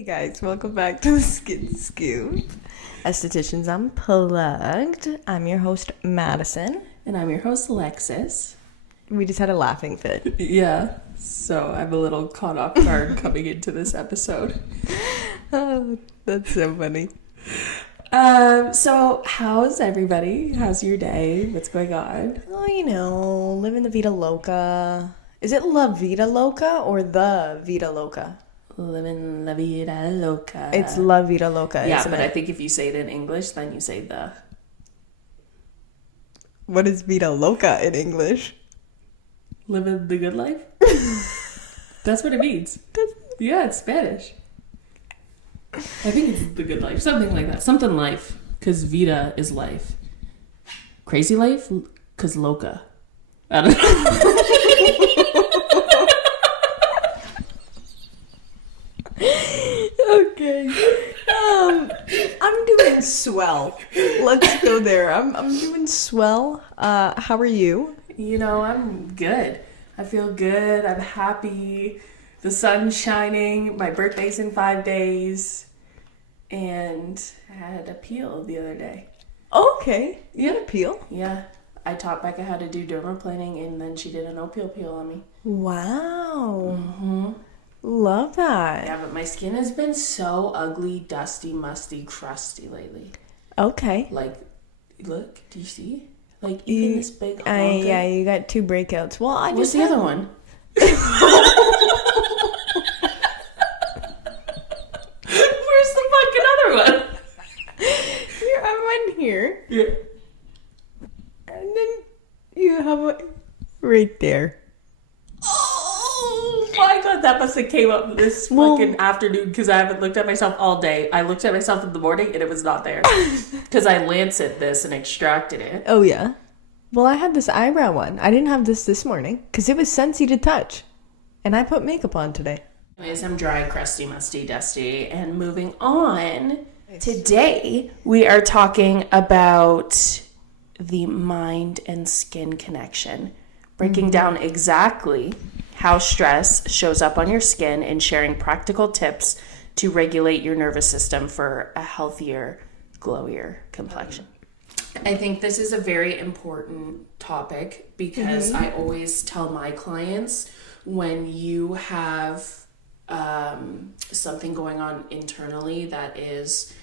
Hey guys, welcome back to the Skin Scoop. Aestheticians Unplugged. I'm your host, Madison. And I'm your host, Alexis. We just had a laughing fit. Yeah, so I'm a little caught off guard coming into this episode. Oh, that's so funny. So how's everybody? How's your day? What's going on? Oh, you know, living the Vida Loca. Is it La Vida Loca or the Vida Loca? Living la vida loca. It's La Vida Loca, yeah, isn't but it? I think if you say it in English, then you say the. What is Vida Loca in English? Living the good life? That's what it means. Yeah, it's Spanish. I think it's the good life. Something like that. Something life. Because vida is life. Crazy life? Because loca. I don't know. Okay. I'm doing swell. Let's go there. I'm doing swell. How are you? You know, I'm good. I feel good. I'm happy. The sun's shining. My birthday's in 5 days. And I had a peel the other day. Okay. You had a peel? Yeah. I taught Becca how to do dermaplaning, and then she did a no-peel peel on me. Wow. Mm-hmm. Love that. Yeah, but my skin has been so ugly, dusty, musty, crusty lately. Okay. Like, look, do you see? Like, even this big honker. Yeah, you got 2 breakouts. Well, I What's just the other one? Where's the fucking other one? Here, I have one here. Yeah. And then you have one right there. Oh my god, that must have came up this fucking afternoon because I haven't looked at myself all day. I looked at myself in the morning and it was not there. Because I lancet this and extracted it. Oh, yeah. Well, I had this eyebrow one. I didn't have this morning because it was sensy to touch. And I put makeup on today. Anyways, I'm dry, crusty, musty, dusty. And moving on, today we are talking about the mind and skin connection. Breaking down exactly how stress shows up on your skin and sharing practical tips to regulate your nervous system for a healthier, glowier complexion. I think this is a very important topic because I always tell my clients when you have something going on internally that is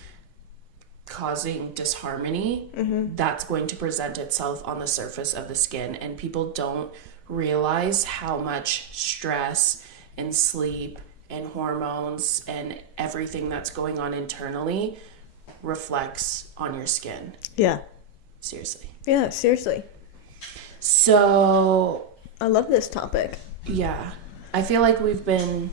causing disharmony, that's going to present itself on the surface of the skin, and people don't realize how much stress and sleep and hormones and everything that's going on internally reflects on your skin. Yeah. Seriously. Yeah, seriously. So I love this topic. yeah, I feel like we've been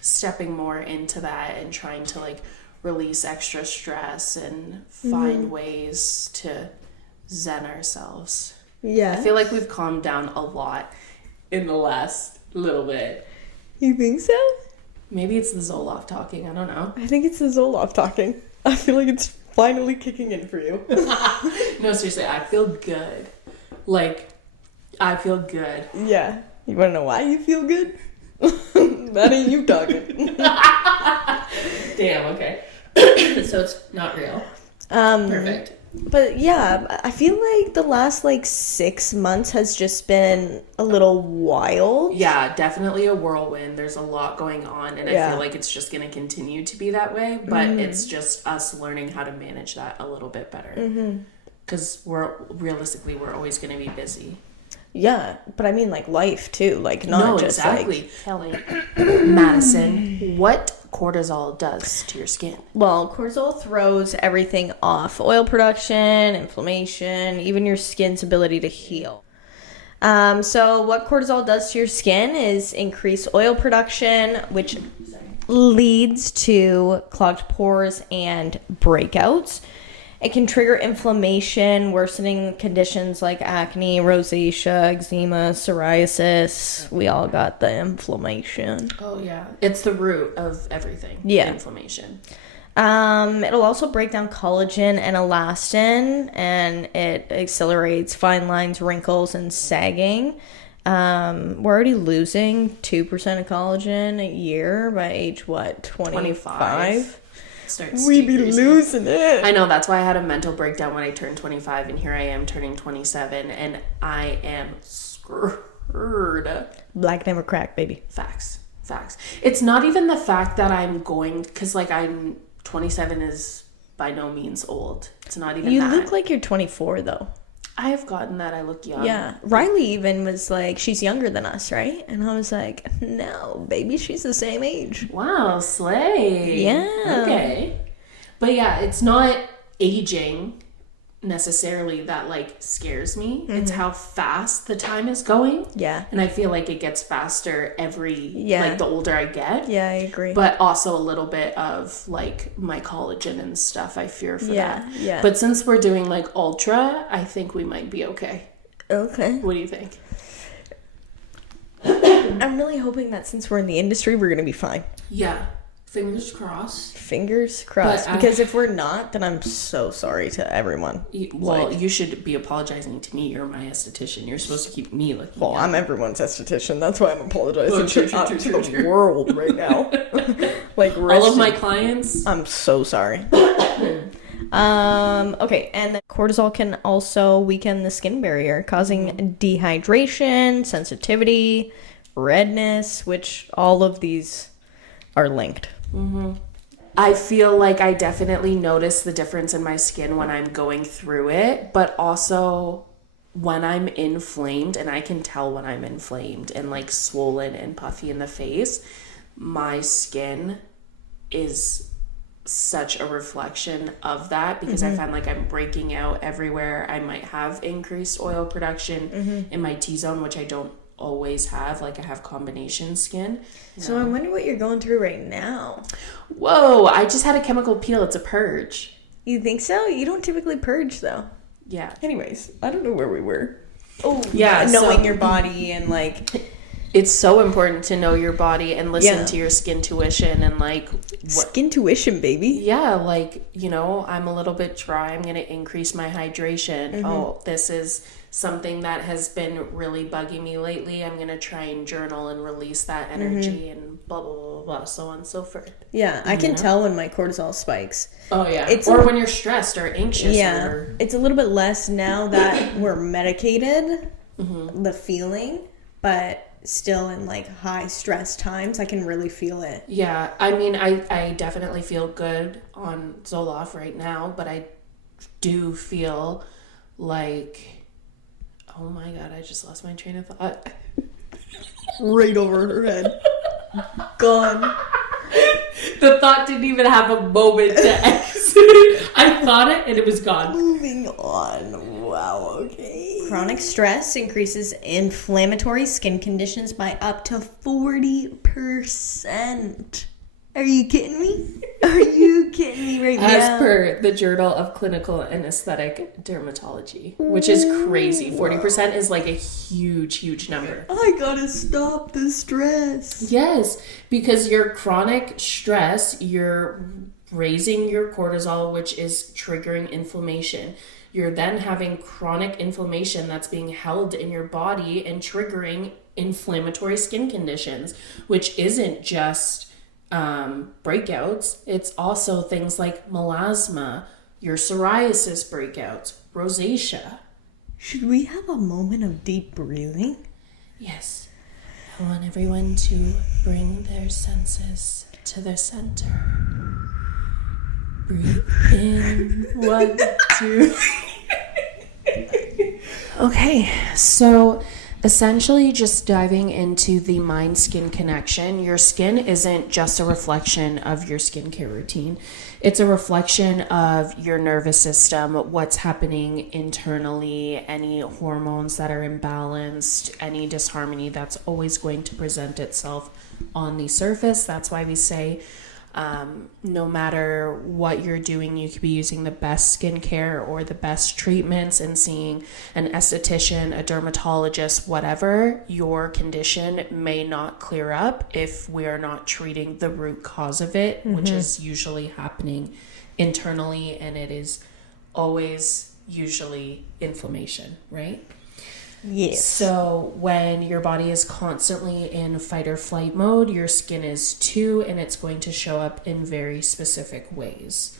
stepping more into that and trying to like release extra stress and find ways to zen ourselves. Yeah. I feel like we've calmed down a lot in the last little bit. You think so? Maybe it's the Zoloft talking. I don't know. I think it's the Zoloft talking. I feel like it's finally kicking in for you. No, seriously, I feel good. Like, I feel good. Yeah. You want to know why you feel good? That ain't you talking. Damn, okay. So it's not real. Perfect. But yeah, I feel like the last 6 months has just been a little wild. Yeah, definitely a whirlwind. There's a lot going on, and Yeah. I feel like it's just going to continue to be that way, but it's just us learning how to manage that a little bit better. Because we're always going to be busy. Yeah, but I mean life too, not No, just exactly. Kelly. Madison, what cortisol does to your skin? Well, cortisol throws everything off. Oil production, inflammation, even your skin's ability to heal. So what cortisol does to your skin is increase oil production, which leads to clogged pores and breakouts. It can trigger inflammation, worsening conditions like acne, rosacea, eczema, psoriasis. We all got the inflammation. Oh, yeah. It's the root of everything. Yeah. Inflammation. It'll also break down collagen and elastin, and it accelerates fine lines, wrinkles, and sagging. We're already losing 2% of collagen a year by age, what, 25? We be losing it. I know, that's why I had a mental breakdown when I turned 25, and here I am turning 27, and I am screwed. Black never crack, baby. Facts. It's not even the fact that I'm going, because like I'm 27 is by no means old. It's not even you that. You look like you're 24 though. I have gotten that I look young. Yeah. Riley even was like, she's younger than us, right? And I was like, no, baby, she's the same age. Wow, slay. Yeah. Okay. But yeah, it's not aging necessarily that like scares me. It's how fast the time is going. Yeah. And I feel like it gets faster like the older I get. Yeah, I agree. But also a little bit of like my collagen and stuff. I fear for that. Yeah. But since we're doing like ultra, I think we might be okay. Okay. What do you think? I'm really hoping that since we're in the industry, we're going to be fine. Yeah. Fingers crossed. Fingers crossed. Because if we're not, then I'm so sorry to everyone. You should be apologizing to me. You're my esthetician. You're supposed to keep me looking young. I'm everyone's esthetician. That's why I'm apologizing to the world right now. Like all of my clients. I'm so sorry. Okay, and cortisol can also weaken the skin barrier, causing dehydration, sensitivity, redness, which all of these are linked. I feel like I definitely notice the difference in my skin when I'm going through it, but also when I'm inflamed, and I can tell when I'm inflamed and like swollen and puffy in the face, my skin is such a reflection of that, because I find like I'm breaking out everywhere. I might have increased oil production in my T-zone, which I don't always have. Like I have combination skin. So I wonder what you're going through right now. Whoa, I just had a chemical peel. It's a purge. You think so? You don't typically purge though. Yeah. Anyways, I don't know where we were. Oh, yeah. Knowing your body and like... It's so important to know your body and listen to your skin tuition and like... Skin tuition, baby. Yeah, like, you know, I'm a little bit dry. I'm going to increase my hydration. Oh, this is something that has been really bugging me lately. I'm going to try and journal and release that energy and blah, blah, blah, blah, so on and so forth. Yeah, I can tell when my cortisol spikes. Oh, yeah. Or when you're stressed or anxious. Yeah, it's a little bit less now that we're medicated, the feeling, but still in like high stress times, I can really feel it. Yeah, I mean, I definitely feel good on Zoloft right now, but I do feel like... Oh my god, I just lost my train of thought. Right over her head. Gone. The thought didn't even have a moment to exit. I thought it and it was gone. Moving on. Wow, okay. Chronic stress increases inflammatory skin conditions by up to 40%. Are you kidding me? Are you kidding me right now? As per the Journal of Clinical and Aesthetic Dermatology, which is crazy. 40% is like a huge, huge number. I gotta stop the stress. Yes, because your chronic stress, you're raising your cortisol, which is triggering inflammation. You're then having chronic inflammation that's being held in your body and triggering inflammatory skin conditions, which isn't just breakouts. It's also things like melasma, your psoriasis breakouts, rosacea. Should we have a moment of deep breathing? Yes. I want everyone to bring their senses to their center. Breathe in. 1, 2. Okay, so essentially just diving into the mind-skin connection. Your skin isn't just a reflection of your skincare routine. It's a reflection of your nervous system, what's happening internally, any hormones that are imbalanced, any disharmony that's always going to present itself on the surface. That's why we say no matter what you're doing, you could be using the best skincare or the best treatments and seeing an esthetician, a dermatologist, whatever, your condition may not clear up if we are not treating the root cause of it, which is usually happening internally, and it is always usually inflammation, right? Yes. So when your body is constantly in fight or flight mode, your skin is too, and it's going to show up in very specific ways.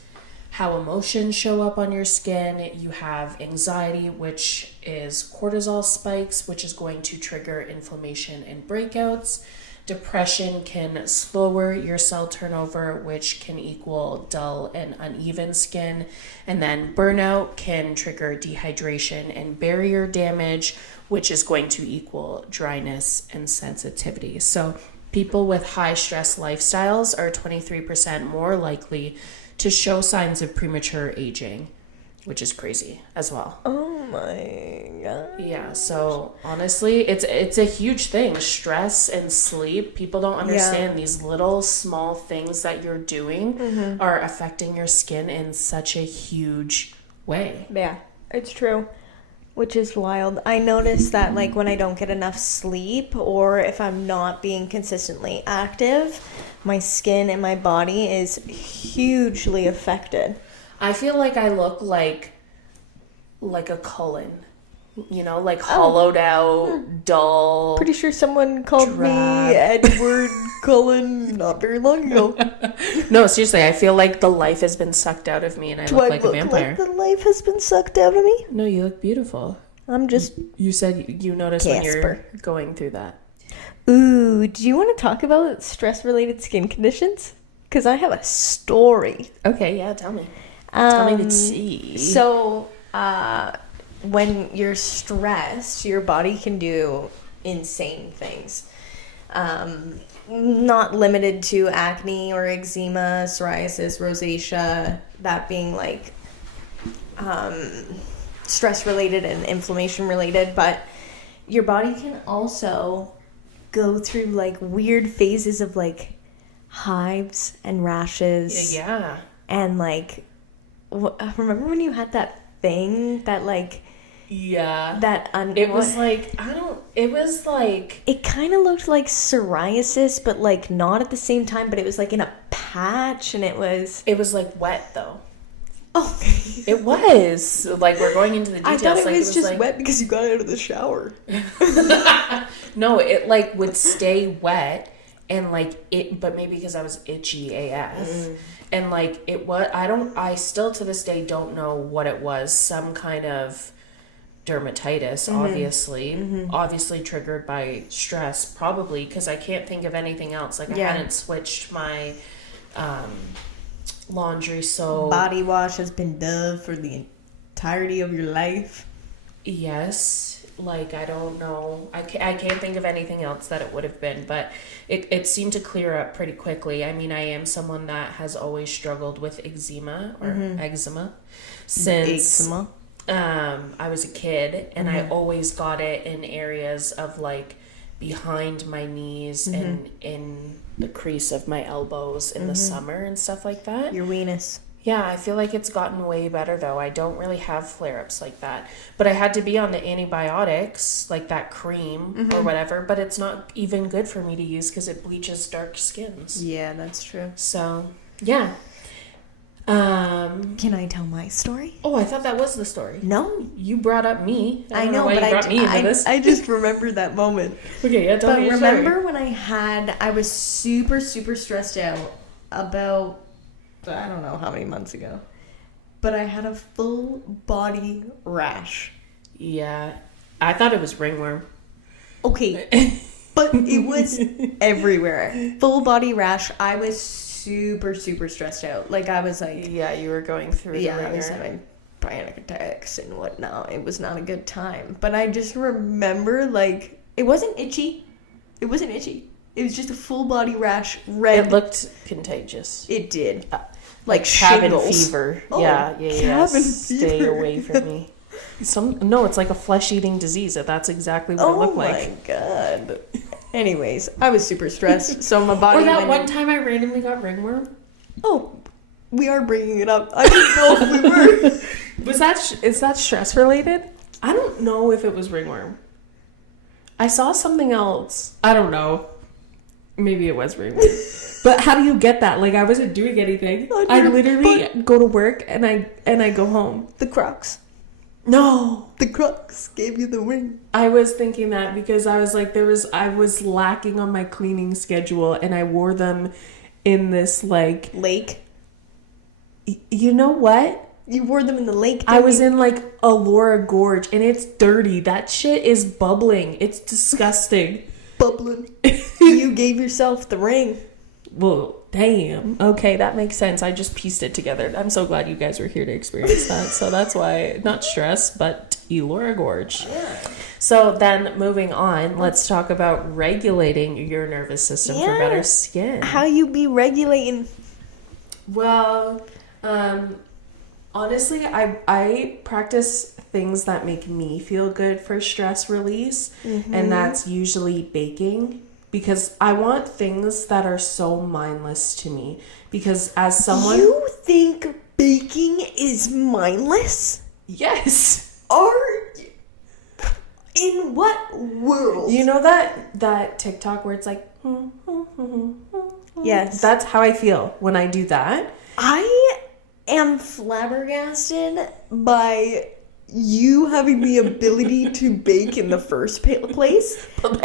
How emotions show up on your skin: you have anxiety, which is cortisol spikes, which is going to trigger inflammation and breakouts. Depression can slower your cell turnover, which can equal dull and uneven skin. And then burnout can trigger dehydration and barrier damage, which is going to equal dryness and sensitivity. So people with high stress lifestyles are 23% more likely to show signs of premature aging, which is crazy as well. Oh my god. Yeah, so honestly, it's a huge thing. Stress and sleep, people don't understand these little small things that you're doing are affecting your skin in such a huge way. Yeah, it's true. Which is wild. I notice that like when I don't get enough sleep or if I'm not being consistently active, my skin and my body is hugely affected. I feel like I look like a Cullen, like hollowed out, dull. Pretty sure someone called me drab. Edward Cullen not very long ago. No, seriously, I feel like the life has been sucked out of me and I Do look I like look a vampire. like the life has been sucked out of me? No, you look beautiful. I'm just... You said you noticed when you're Casper. going through that. Ooh, do you want to talk about stress-related skin conditions? Because I have a story. Okay, yeah, tell me. Tell me to see. So, when you're stressed, your body can do insane things. Not limited to acne or eczema, psoriasis, rosacea, that being like stress-related and inflammation-related, but your body can also go through like weird phases of like hives and rashes. Yeah. And like, remember when you had that thing that like... Yeah. It was like, it kind of looked like psoriasis, but like not at the same time, but it was like in a patch and it was like wet though. Oh, it was like, we're going into the details. I thought it like, was just like... wet because you got out of the shower. No, it like would stay wet and like it, but maybe because I was itchy AF. And like I still to this day don't know what it was. Some kind of dermatitis, obviously triggered by stress, probably, because I can't think of anything else. Like I hadn't switched my laundry soap. Body wash has been Dove for the entirety of your life. Yes, like I don't know. I can't think of anything else that it would have been, but it seemed to clear up pretty quickly. I mean, I am someone that has always struggled with eczema or eczema since I was a kid, and I always got it in areas of like behind my knees and in the crease of my elbows in the summer and stuff like that. Your weenus. Yeah, I feel like it's gotten way better though. I don't really have flare-ups like that. But I had to be on the antibiotics, like that cream or whatever, but it's not even good for me to use because it bleaches dark skins. Yeah, that's true. So, yeah. Can I tell my story? Oh, I thought that was the story. No. You brought up me. I don't know, why but you brought me into this. I just remember that moment. Okay, yeah, tell me your remember story. when I was super, super stressed out about, I don't know how many months ago, but I had a full body rash. Yeah, I thought it was ringworm. Okay, but it was everywhere. Full body rash. I was super, super stressed out. Like I was like, Yeah, you were going through the ringer. I was having panic attacks and whatnot. It was not a good time. But I just remember like it wasn't itchy. It wasn't itchy. It was just a full body rash. Red. It looked contagious. It did. Like cabin shingles. fever. Oh, Yeah. cabin Stay fever. away from me. No, it's like a flesh-eating disease. That's exactly what it looked like. Oh my god. Anyways, I was super stressed, so my body. Or that one time I randomly got ringworm. Oh, we are bringing it up. I didn't know if we were. Is that stress related? I don't know if it was ringworm. I saw something else. I don't know. Maybe it was ringworm. But how do you get that? Like I wasn't doing anything. I literally go to work and I go home. The Crocs. No. The Crocs gave you the ring. I was thinking that because I was like, I was lacking on my cleaning schedule, and I wore them in this like Lake. You know what? You wore them in the lake. I was in like Elora Gorge, and it's dirty. That shit is bubbling. It's disgusting. Bubbling. You gave yourself the ring. Well, damn. Okay, that makes sense. I just pieced it together. I'm so glad you guys were here to experience that. So that's why, not stress, but Elora Gorge. Yeah. So then moving on, let's talk about regulating your nervous system for better skin. How you be regulating? Well, honestly, I practice things that make me feel good for stress release, and that's usually baking, because I want things that are so mindless to me, because as someone... You think baking is mindless? Yes. In what world? You know that TikTok where it's like... Yes. That's how I feel when I do that. I am flabbergasted by you having the ability to bake in the first place. But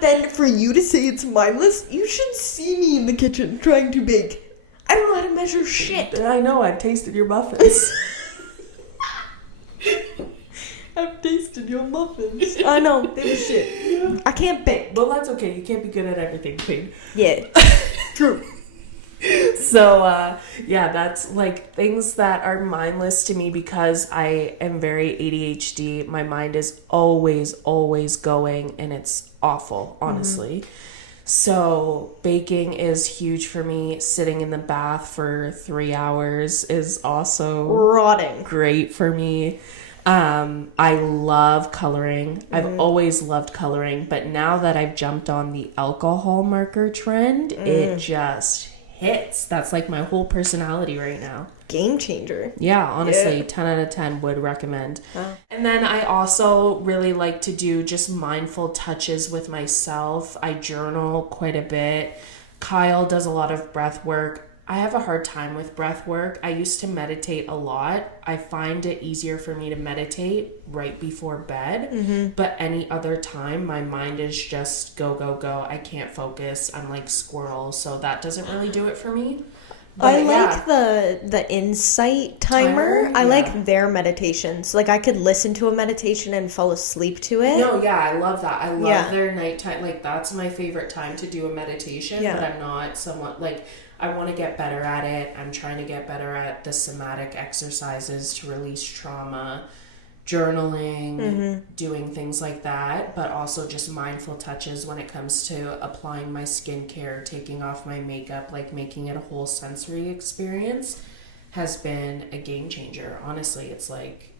then for you to say it's mindless, you should see me in the kitchen trying to bake. I don't know how to measure shit. I know, I've tasted your muffins. I've tasted your muffins. I know, they were shit. Yeah. I can't bake. Well, that's okay. You can't be good at everything, Queen. Yeah. True. So, yeah, that's like things that are mindless to me because I am very ADHD. My mind is always going, and it's awful, honestly. So baking is huge for me. Sitting in the bath for 3 hours is also rotting. Great for me. I love coloring. I've always loved coloring, but now that I've jumped on the alcohol marker trend, it just hits. That's like my whole personality right now. Game changer. Yeah, honestly, 10 out of 10 would recommend. Oh. And then I also really like to do just mindful touches with myself. I journal quite a bit. Kyle does a lot of breath work. I have a hard time with breath work. I used to meditate a lot. I find it easier for me to meditate right before bed. But any other time, my mind is just go, go, go. I can't focus. I'm like squirrel. So that doesn't really do it for me. But I like the insight timer. I like their meditations. Like I could listen to a meditation and fall asleep to it. No, yeah, I love that. I love their nighttime. Like that's my favorite time to do a meditation. But I'm not somewhat like... I want to get better at it. I'm trying to get better at the somatic exercises to release trauma, journaling, doing things like that, but also just mindful touches when it comes to applying my skincare, taking off my makeup, like making it a whole sensory experience has been a game changer. Honestly, it's like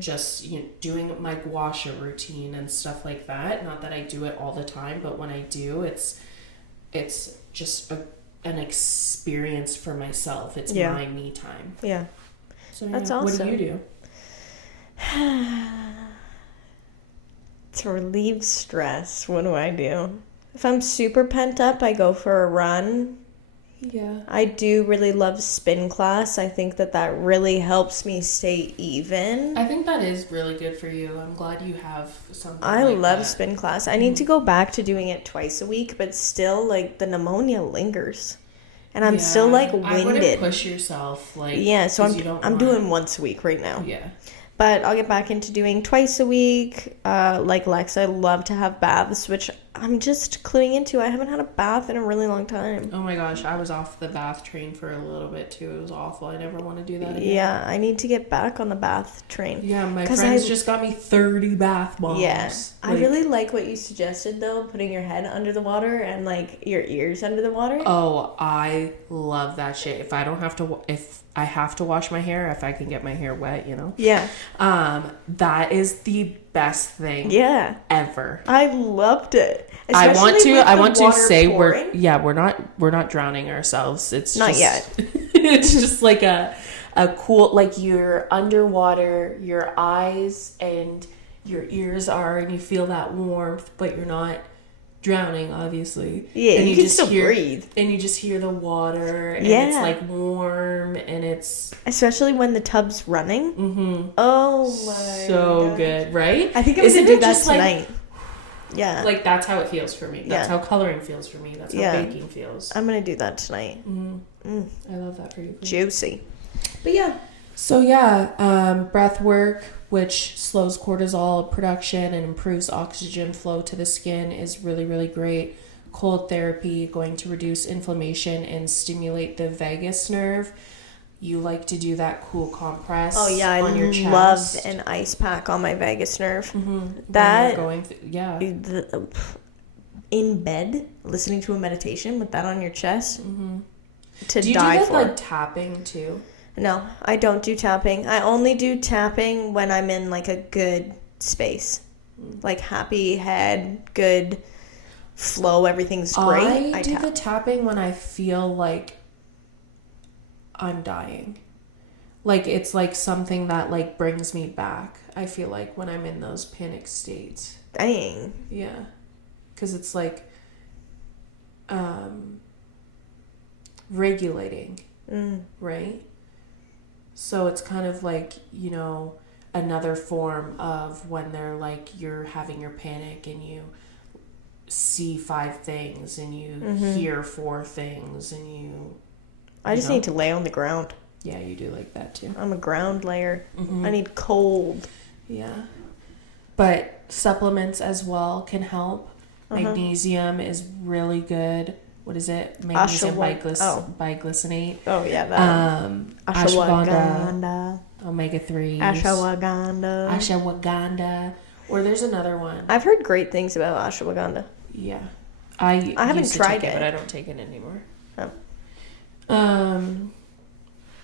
just doing my gua sha routine and stuff like that. Not that I do it all the time, but when I do, it's just an experience for myself. It's my me time. Yeah. So that's awesome. What do you do? To relieve stress, what do I do? If I'm super pent up, I go for a run. Yeah. I do really love spin class. I think that really helps me stay even. I think that is really good for you. I'm glad you have something I like love that. spin class. I need to go back to doing it twice a week, but still, like, the pneumonia lingers. And I'm still, like, winded. I wouldn't push yourself, like... Yeah, so I'm doing once a week right now. Yeah. But I'll get back into doing twice a week. Like Lex, I love to have baths, which I'm just cluing into. I haven't had a bath in a really long time. Oh my gosh, I was off the bath train for a little bit too. It was awful. I never want to do that again. Yeah, I need to get back on the bath train. Yeah, my friends just got me 30 bath bombs. Yeah, I really like what you suggested though, putting your head under the water and like your ears under the water. Oh, I love that shit. If I have to wash my hair, if I can get my hair wet, Yeah. That is the best thing. Yeah. Ever. I loved it. I want to say we're not drowning ourselves. It's not just, yet. It's just like a cool, like you're underwater, your eyes and your ears are, and you feel that warmth, but you're not drowning, obviously. Yeah, and you can still breathe. And you just hear the water, and Yeah. it's like warm, and it's... Especially when the tub's running. Mm-hmm. Oh my So God. good, right? I think I'm going to do that tonight. Yeah. Like, that's how it feels for me. That's Yeah. how coloring feels for me. That's how baking feels. I'm going to do that tonight. I love that for you. Juicy. But yeah. So yeah, breath work, which slows cortisol production and improves oxygen flow to the skin, is really, really great. Cold therapy, going to reduce inflammation and stimulate the vagus nerve. You like to do that cool compress on your chest. I love an ice pack on my vagus nerve. Mm-hmm. That, in bed, listening to a meditation with that on your chest, to do you die do that, for. like, tapping too? No, I don't do tapping. I only do tapping when I'm in, like, a good space. Like, happy head, good flow, everything's great. I do the tapping when I feel like I'm dying. Like, it's like something that, like, brings me back. I feel like when I'm in those panic states. Dang. Yeah. Because it's like regulating, right? So it's kind of like, you know, another form of when they're like, you're having your panic and you see 5 things and you hear 4 things and you I just need to lay on the ground. Yeah, you do like that too. I'm a ground layer. I need cold. Yeah. But supplements as well can help. Magnesium is really good. What is it? Magnesium biglycinate. Oh, yeah. That Ashwagandha. Omega-3s. Ashwagandha. Or there's another one. I've heard great things about ashwagandha. Yeah. I haven't tried it, but I don't take it anymore. Oh.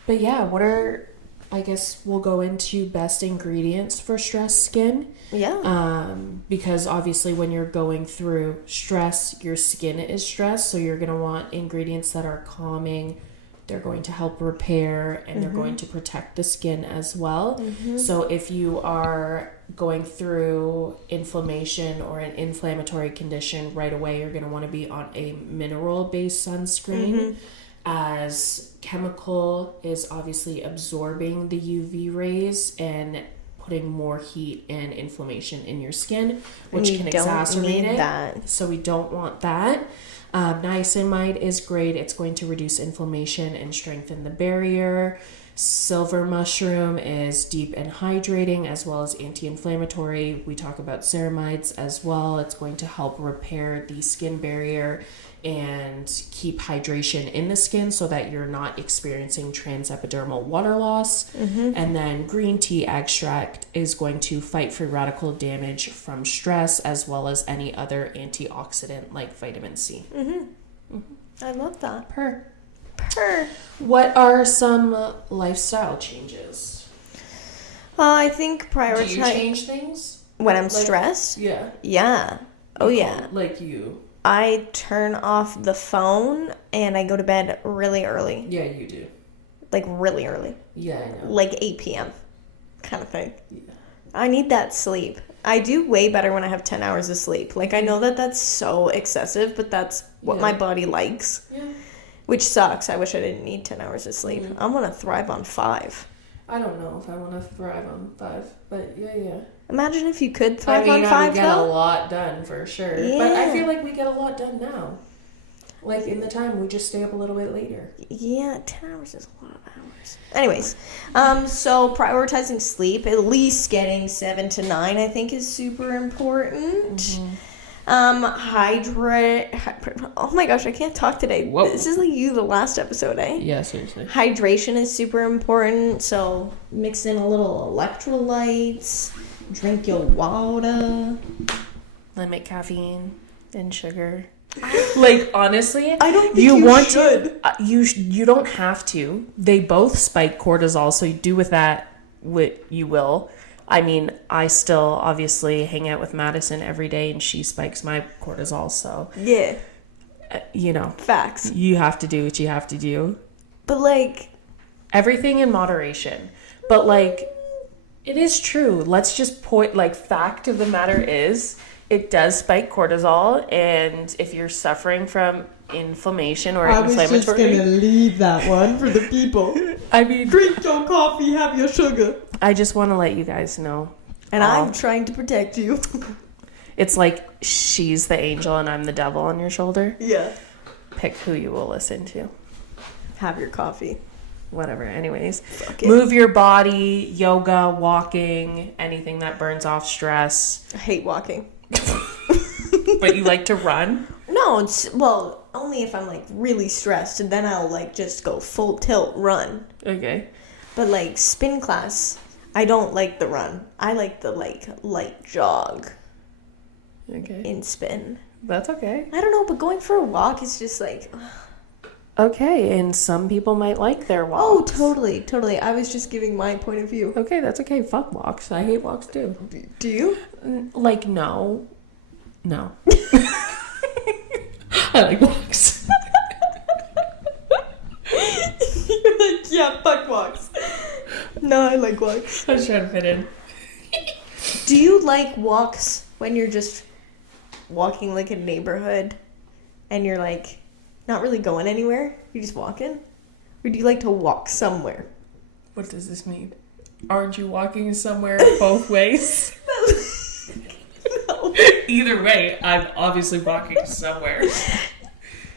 But yeah, what are... I guess we'll go into best ingredients for stressed skin. Yeah. Because obviously when you're going through stress, your skin is stressed. So you're going to want ingredients that are calming. They're going to help repair and they're going to protect the skin as well. So if you are going through inflammation or an inflammatory condition right away, you're going to want to be on a mineral-based sunscreen. As chemical is obviously absorbing the UV rays and putting more heat and inflammation in your skin, which can exacerbate it. That. So we don't want that. Niacinamide is great. It's going to reduce inflammation and strengthen the barrier. Silver mushroom is deep and hydrating as well as anti-inflammatory. We talk about ceramides as well. It's going to help repair the skin barrier and keep hydration in the skin so that you're not experiencing transepidermal water loss. And then green tea extract is going to fight free radical damage from stress as well as any other antioxidant like vitamin C. I love that. Purr. What are some lifestyle changes? I think prioritize... Do you change things? When I'm stressed? Yeah. Yeah. Oh, yeah. Like you. I turn off the phone and I go to bed really early. Yeah, you do. Like really early. Yeah, I know. Like 8 p.m. kind of thing. Yeah. I need that sleep. I do way better when I have 10 hours of sleep. Like, I know that that's so excessive, but that's what my body likes. Yeah. Which sucks. I wish I didn't need 10 hours of sleep. I want to thrive on 5. I don't know if I want to thrive on 5, but yeah. Imagine if you could thrive on 5, I would get a though. lot done for sure. Yeah. But I feel like we get a lot done now. Like, in the time, we just stay up a little bit later. Yeah, 10 hours is a lot of hours. Anyways, so prioritizing sleep, at least getting 7 to 9, I think is super important. Hydrate. Oh my gosh, I can't talk today. Whoa. This is like the last episode, eh? Yeah, seriously. Hydration is super important, so mix in a little electrolytes, drink your water. Limit caffeine and sugar. Like, honestly, I don't think you should. You don't have to. They both spike cortisol, so you do with that what you will. I mean, I still obviously hang out with Madison every day and she spikes my cortisol, so Yeah. You know, Facts. you have to do what you have to do. But like, Everything in moderation. But like, it is true. Let's just point, like, fact of the matter is It does spike cortisol, and if you're suffering from inflammation or inflammatory... I was just going to leave that one for the people. I mean... Drink your coffee, have your sugar. I just want to let you guys know. And I'm trying to protect you. It's like she's the angel and I'm the devil on your shoulder. Yeah. Pick who you will listen to. Have your coffee. Whatever. Anyways, move your body, yoga, walking, anything that burns off stress. I hate walking. But you like to run? No, well, only if I'm like really stressed, and then I'll like just go full tilt run. Okay. But like spin class, I don't like the run. I like the like light jog. Okay. In spin. That's okay. I don't know, but going for a walk is just like... Okay, and some people might like their walks. Oh, totally. I was just giving my point of view. Okay, that's okay. Fuck walks. I hate walks too. Do you? Like, no. No. I like walks. You're like, yeah, fuck walks. No, I like walks. I was trying to fit in. Do you like walks when you're just walking like a neighborhood and you're like not really going anywhere? You're just walking? Or do you like to walk somewhere? What does this mean? Aren't you walking somewhere both ways? No. Either way, I'm obviously walking somewhere.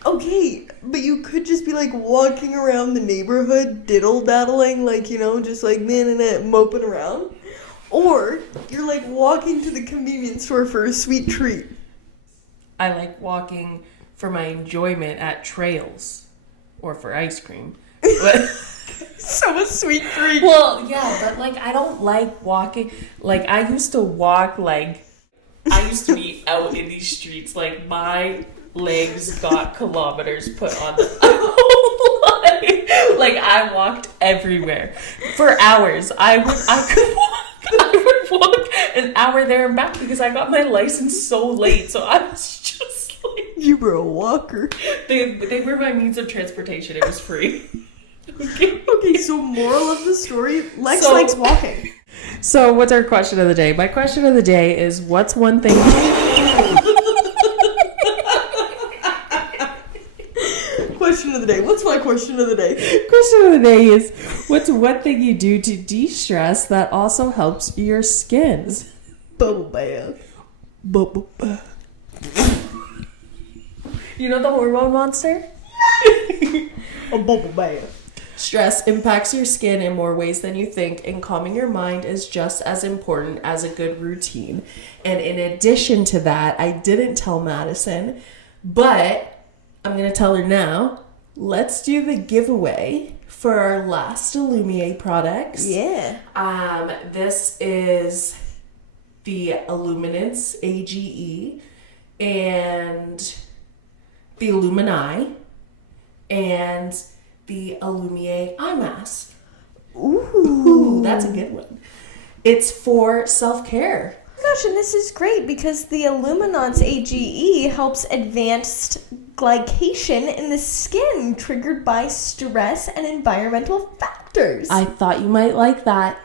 Okay, but you could just be like walking around the neighborhood, diddle-daddling, like, you know, just like moping around. Or you're like walking to the convenience store for a sweet treat. I like walking for my enjoyment at trails or for ice cream. But So a sweet treat. well, yeah, but like I don't like walking. Like I used to walk I used to be out in these streets like my legs got kilometers put on them. Like I walked everywhere for hours. I would walk an hour there and back because I got my license so late. So I was just like... You were a walker. They were my means of transportation. It was free. Okay, so moral of the story, Lex likes walking. So what's our question of the day? My question of the day is, what's one thing... Question of the day. What's my question of the day? Question of the day is, what's one thing you do to de-stress that also helps your skin? Bubble bath. Bubble bath. You know the hormone monster? A bubble bath. Stress impacts your skin in more ways than you think, and calming your mind is just as important as a good routine. And in addition to that, I didn't tell Madison, but I'm going to tell her now. Let's do the giveaway for our last Illumier products. Yeah. This is the Illuminance AGE and the Illumini and the Illumier eye mask. Ooh, that's a good one. It's for self-care. Gosh, and this is great because the Illuminance AGE helps advanced glycation in the skin triggered by stress and environmental factors. I thought you might like that.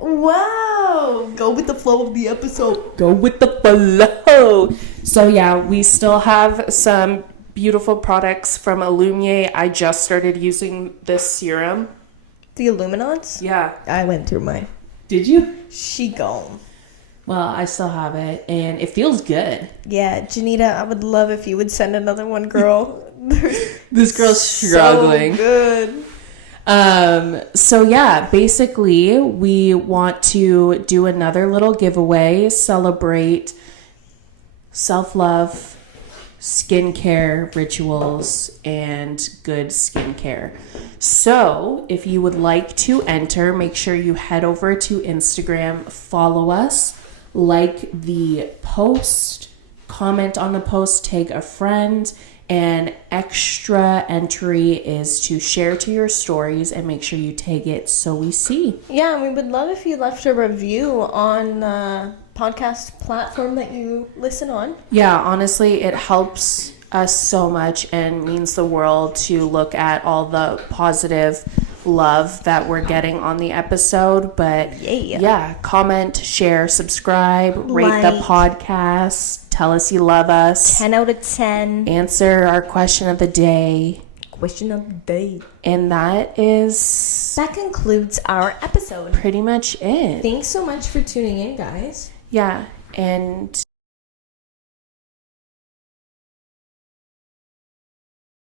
Wow. Go with the flow of the episode. Go with the flow. So yeah, we still have some beautiful products from Illumier. I just started using this serum. The Illuminance? Yeah. I went through mine. Did you? She gone. Well, I still have it, and it feels good. Yeah, Janita, I would love if you would send another one, girl. This girl's struggling. So good. So yeah, basically we want to do another little giveaway, celebrate self-love, skincare rituals, and good skincare. So if you would like to enter, make sure you head over to Instagram, follow us, like the post, comment on the post, tag a friend, and extra entry is to share to your stories and make sure you tag it so we see. Yeah, and we would love if you left a review on the podcast platform that you listen on. Yeah, honestly, it helps us so much and means the world to look at all the positive love that we're getting on the episode. But yeah, comment, share, subscribe, rate the podcast, tell us you love us. 10 out of 10. Answer our question of the day. Question of the day. And that concludes our episode. Pretty much it. Thanks so much for tuning in, guys. Yeah, and